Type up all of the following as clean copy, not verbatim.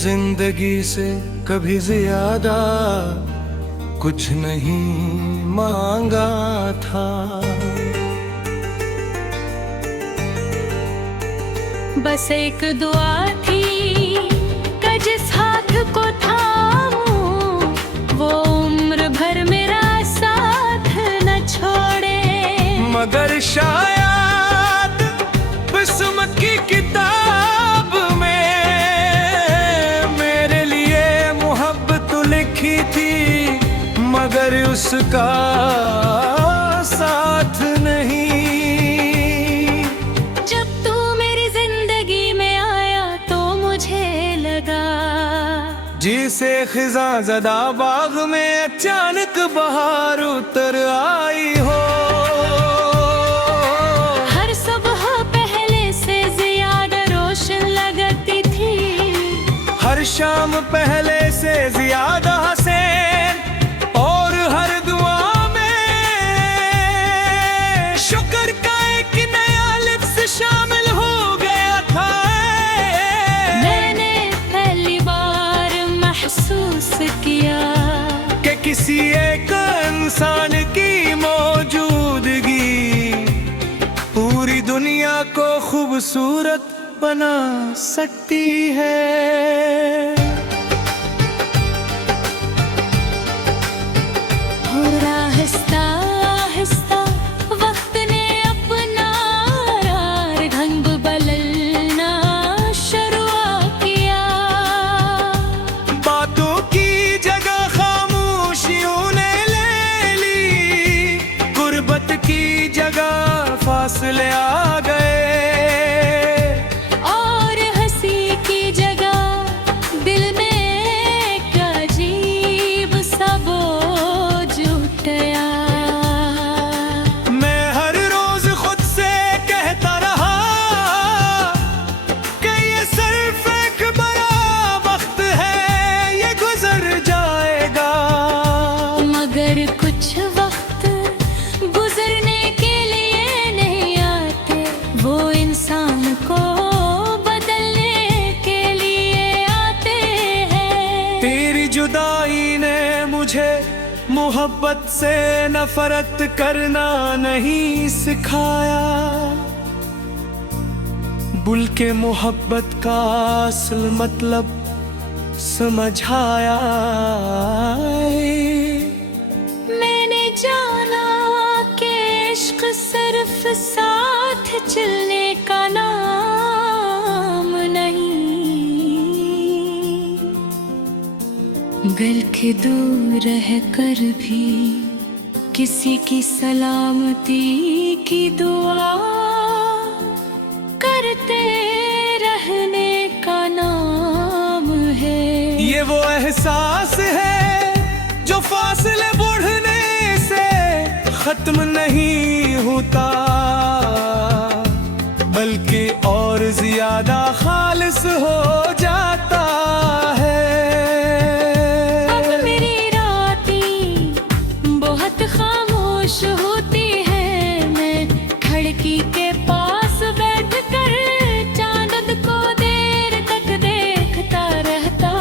जिंदगी से कभी ज्यादा कुछ नहीं मांगा था। बस एक दुआ थी कि जिस हाथ को थामूं वो उम्र भर मेरा साथ न छोड़े। मगर शायद किस्मत की किताब में मेरे लिए मोहब्बत लिखी थी, मगर उसका साथ नहीं। जिसे खिज़ां ज़दा बाग में अचानक बहार उतर आई हो। हर सुबह पहले से ज्यादा रोशन लगती थी, हर शाम पहले से ज्यादा हसीन, और हर दुआ में शुक्र का एक नया लफ्ज़ शामिल हो गया था। मैंने पहली बार महसूस किया कि किसी एक इंसान की मौजूदगी पूरी दुनिया को खूबसूरत बना सकती है। और आहिस्ता आहिस्ता वक्त ने अपना रंग बदलना शुरू किया। बातों की जगह खामोशियों ने ले ली, गुर्बत की जगह फासले आ गए, और हंसी की जगह दिल में एक अजीब सा बोझ उठ आया। मैं हर रोज खुद से कहता रहा कि ये सिर्फ एक बड़ा वक्त है, ये गुजर जाएगा। मगर कुछ वक्त गुजरने के लिए नहीं आते, वो इंसान को बदलने के लिए आते हैं। तेरी जुदाई ने मुझे मोहब्बत से नफरत करना नहीं सिखाया, बल्कि मोहब्बत का असल मतलब समझाया। मैंने जाना कि इश्क सिर्फ साथ चलने का नाम नहीं, बल्कि दूर रहकर भी किसी की सलामती की दुआ करते रहने का नाम है। ये वो एहसास है जो फासले बढ़ने से खत्म नहीं होता, बल्कि और ज्यादा खालिस हो जाता है। अब मेरी रातें बहुत खामोश होती है, मैं खिड़की के पास बैठकर चांद को देर तक देखता रहता।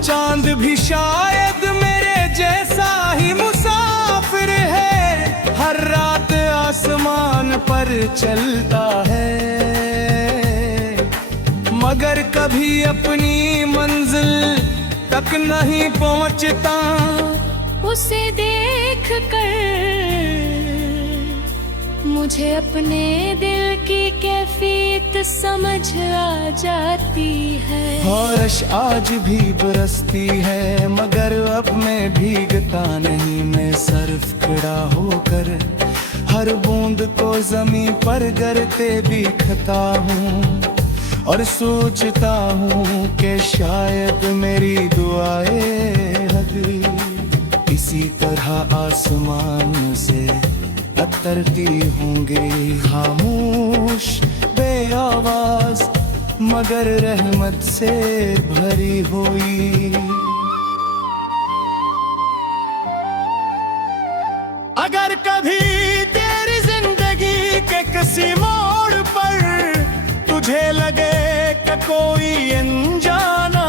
चांद भी शायद मेरे जैसा ही मुसाफिर है, हर रात आसमान पर चलता है, मगर कभी अपनी मंजिल तक नहीं पहुंचता। उसे देख कर मुझे अपने दिल की कैफियत समझ आ जाती है। बारिश आज भी बरसती है, मगर अब मैं भीगता नहीं, मैं सर्फ खड़ा होकर हर बूंद को जमीन पर गिरते दिखता हूँ, और सोचता हूँ कि शायद मेरी दुआएं हद इसी तरह आसमान से उतरती होंगी, खामोश बेआवाज मगर रहमत से भरी हुई। अगर कभी तेरी जिंदगी के किसी मोड़ पर तुझे लगे कि कोई अनजाना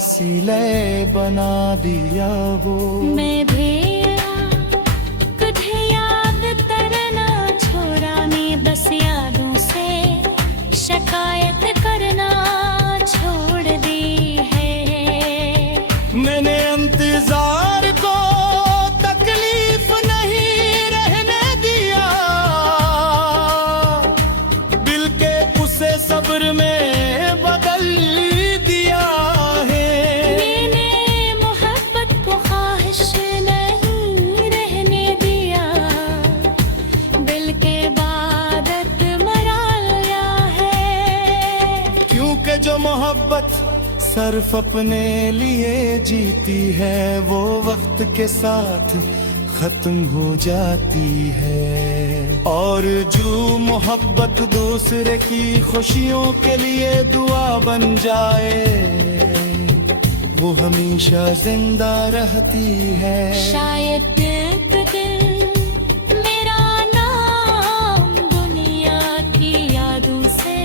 वसीले बना दिया वो। मैं भी तुझे याद करना छोड़ा, मैं बस यादों से शिकायत करना छोड़ दी है। मैंने इंतजार को तकलीफ नहीं रहने दिया, दिल के उसे सब्र में बदल दिया है। मैंने मोहब्बत को ख्वाहिश नहीं रहने दिया, दिल के बादत मरा लिया है। क्योंकि जो मोहब्बत सिर्फ अपने लिए जीती है, वो वक्त के साथ खत्म हो जाती है। और जो मोहब्बत दूसरे की खुशियों के लिए दुआ बन जाए, वो हमेशा जिंदा रहती है। शायद एक दिन मेरा नाम दुनिया की यादों से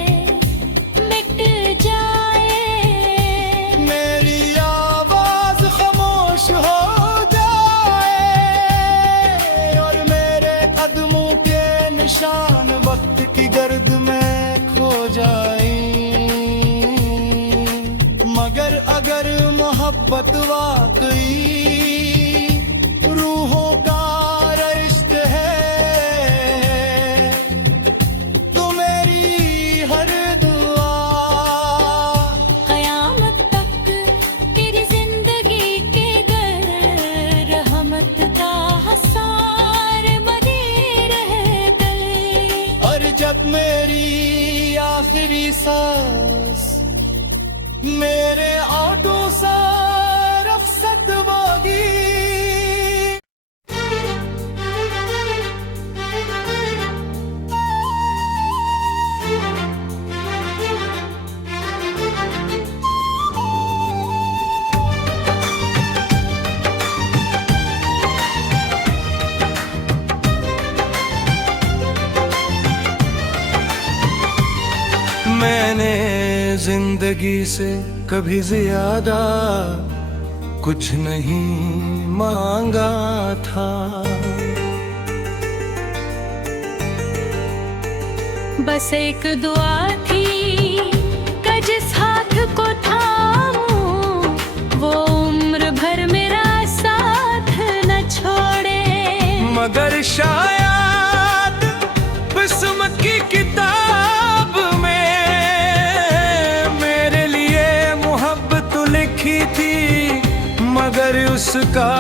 मिट जाए, मेरी आवाज खामोश हो जाए, और मेरे कदमों के निशान वक्त की गर्द में खो जाए। मगर अगर मोहब्बत वाकई रूहों का रिश्ता है, तो मेरी हर दुआ कयामत तक तेरी जिंदगी के घर रहमत का हसार बने रह गए। और जब मेरी आखिरी सांस मेरे ऑटो सा रफ्सत वागी। मैंने जिंदगी से कभी ज्यादा कुछ नहीं मांगा था, बस एक दुआ थी कि जिस हाथ को थामूं, वो उम्र भर मेरा साथ न छोड़े। मगर शायद किस्मत की किताब में मेरे लिए मोहब्बत लिखी थी, मगर उसका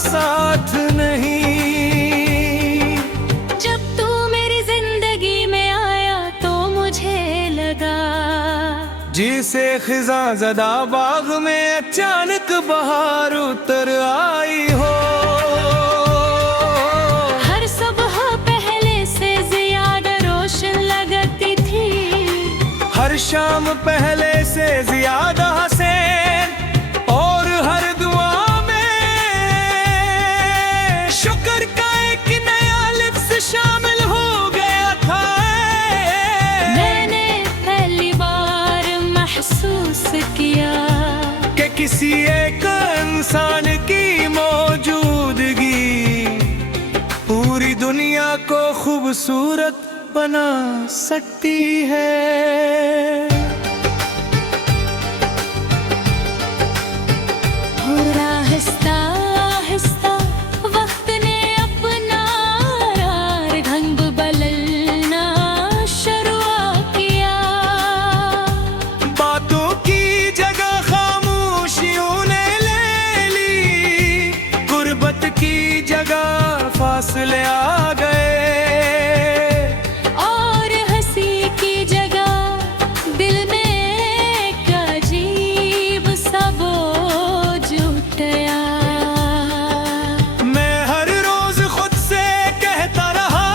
साथ नहीं। जब तू मेरी जिंदगी में आया तो मुझे लगा जिसे खिजा ज़दा बाग में अचानक बहार उतर आई हो। हर सुबह पहले से ज्यादा रोशन लगती थी, हर शाम पहले से ज्यादा हसीन, और हर दुआ में शुक्र का एक नया लफ्ज़ शामिल हो गया था। मैंने पहली बार महसूस किया कि किसी एक इंसान की मौजूदगी पूरी दुनिया को खूबसूरत बना सकती है। और आहिस्ता आहिस्ता वक्त ने अपना ढंग बदलना शुरू किया। बातों की जगह खामोशियों ने ले ली, गुर्बत की जगह फासले आ गए, और हंसी की जगह दिल में एक अजीब सा बोझ उठ आया। मैं हर रोज खुद से कहता रहा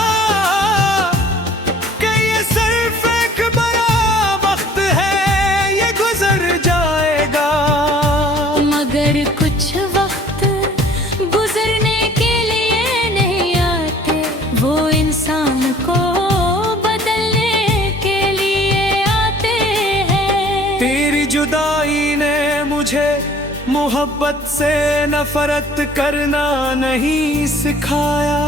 कि ये सिर्फ एक बड़ा वक्त है, ये गुजर जाएगा। मगर कुछ वक्त गुजरने के लिए नहीं आते, मोहब्बत से नफरत करना नहीं सिखाया,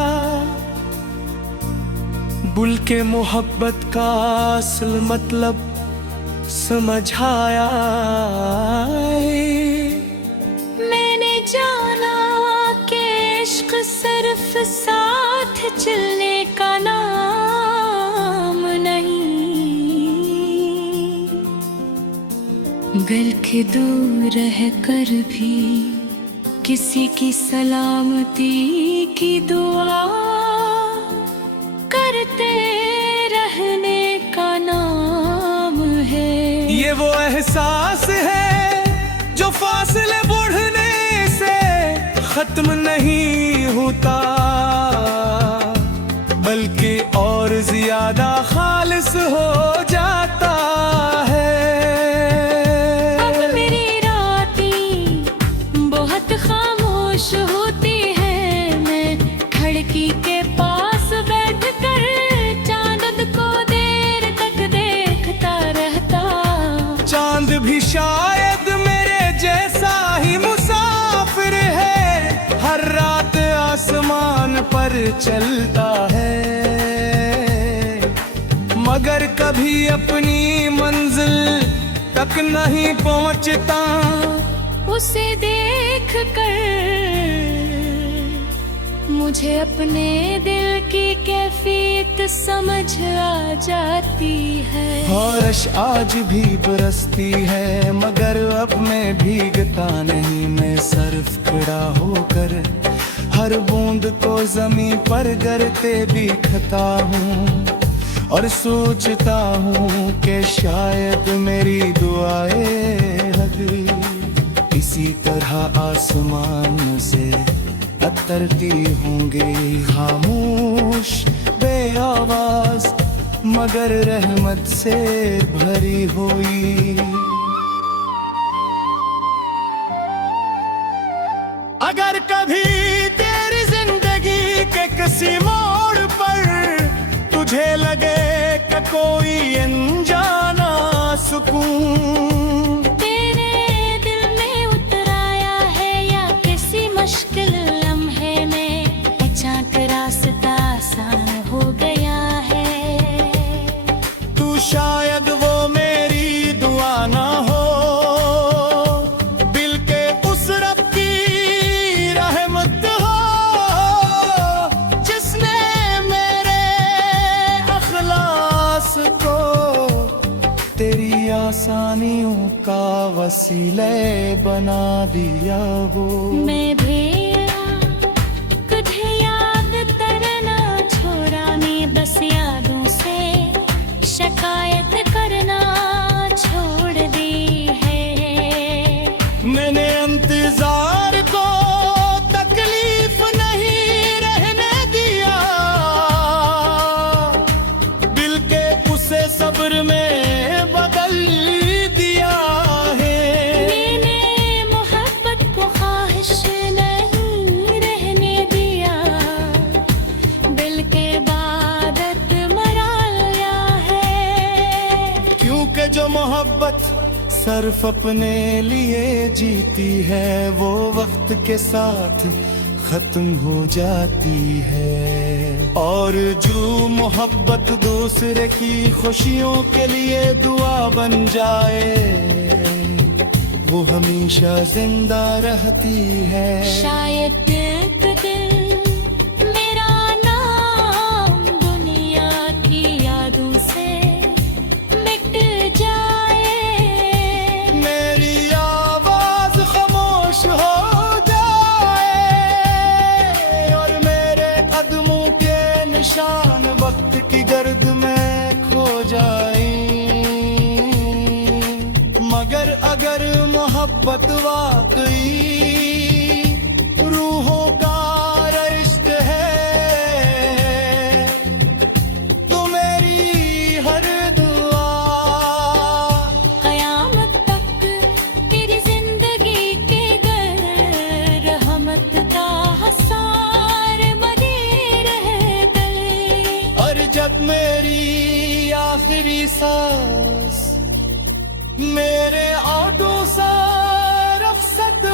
बुल्के मोहब्बत का असल मतलब समझाया। मैंने जाना कि इश्क सिर्फ साथ चलने का नाम नहीं, गल के दूर रह कर भी किसी की सलामती की दुआ करते रहने का नाम है। ये वो एहसास है जो फासले बढ़ने से खत्म नहीं होता, बल्कि और ज्यादा खालिस हो जाता है। अब मेरी रातें बहुत खामोश होती है, मैं खिड़की के पास बैठ कर चांद को देर तक देखता रहता। चांद भी शायद मेरे जैसा ही मुसाफिर है, हर रात आसमान पर चलता है, मगर कभी अपनी मंजिल तक नहीं पहुंचता। उसे देख कर मुझे अपने दिल की कैफियत समझ आ जाती है। बारिश आज भी बरसती है, मगर अब मैं भीगता नहीं, मैं सिर्फ खड़ा होकर हर बूंद को जमीन पर गिरते दिखता हूँ और सोचता हूँ कि शायद मेरी दुआएं हक इसी तरह आसमान से उतरती होंगी, खामोश बेआवाज मगर रहमत से भरी हुई। अगर कभी तेरी जिंदगी के किसी मोड़ पर तुझे लगे कि कोई अनजाना सुकून तेरे दिल में उतर आया है, या किसी मुश्किल लम्हे में अचानक रास्ता आसान हो गया है, तू शायद वो मेरी दुआ ना हो, दिल के उस रब की रहमत हो जिसने मेरे अखलास को तेरी आसानियों का वसीले बना दिया हो। मैं भी तुझे याद करना छोड़ा, मैं बस यादों से शिकायत करना छोड़ दी है। मैंने इंतजार को तकलीफ नहीं रहने दिया, दिल के उसे सब्र में बदल दिया है। मैंने मोहब्बत को ख्वाहिश नहीं रहने दिया, दिल के इबादत मरा लिया है। क्योंकि जो मोहब्बत सिर्फ अपने लिए जीती है, वो वक्त के साथ खत्म हो जाती है, और जो मोहब्बत दूसरे की खुशियों के लिए दुआ बन जाए, वो हमेशा जिंदा रहती है। शायद एक दिन मेरा नाम दुनिया की यादों से मिट जाए, मेरी आवाज खामोश हो जाए, और मेरे कदमों के निशान वक्त की गर्द में खो जाए, मगर अगर मोहब्बत वाकई रूहों का रिश्ता है, तो मेरी हर दुआ कयामत तक तेरी जिंदगी के घर रहमत का हसार बने रह गए। और जब मेरी आखिरी सांस मेरे ऑटो सा रुखसत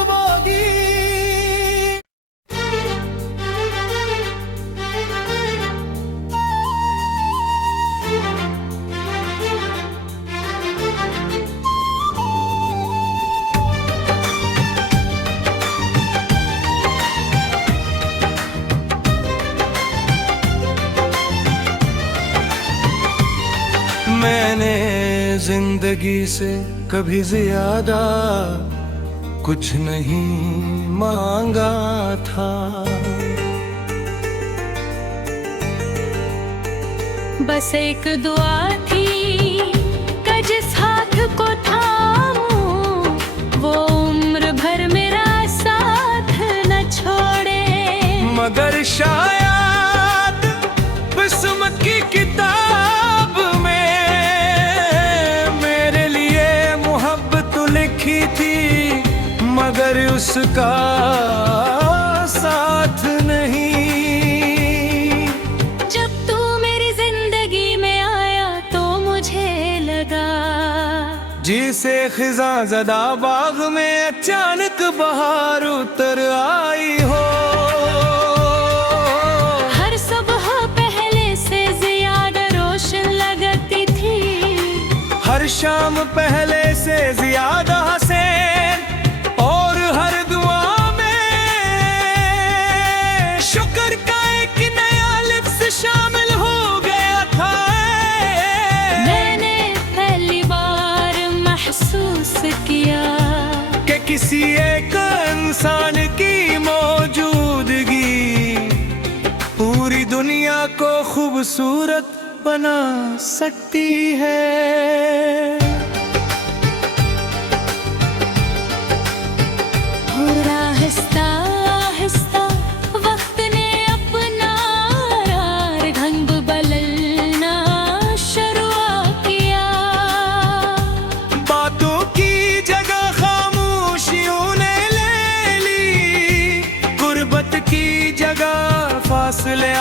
जिंदगी से कभी ज्यादा कुछ नहीं मांगा था। बस एक दुआ थी कि जिस हाथ को थामूं वो उम्र भर मेरा साथ न छोड़े। मगर शायद किस्मत की किताब में मेरे लिए मोहब्बत लिखी थी, मगर उसका साथ नहीं। जब तू मेरी जिंदगी में आया तो मुझे लगा जिसे खिजा ज़दा बाग में अचानक बहार उतर आई हो। हर सुबह पहले से ज्यादा रोशन लगती थी, हर शाम पहले से ज्यादा हसीन, और हर दुआ में शुक्र का एक नया लफ्ज़ शामिल हो गया था। मैंने पहली बार महसूस किया कि किसी एक इंसान की मौजूदगी पूरी दुनिया को खूबसूरत बना सकती है। और आहिस्ता आहिस्ता वक्त ने अपना रंग बदलना शुरू किया। बातों की जगह खामोशियों ने ले ली, गुर्बत की जगह फासले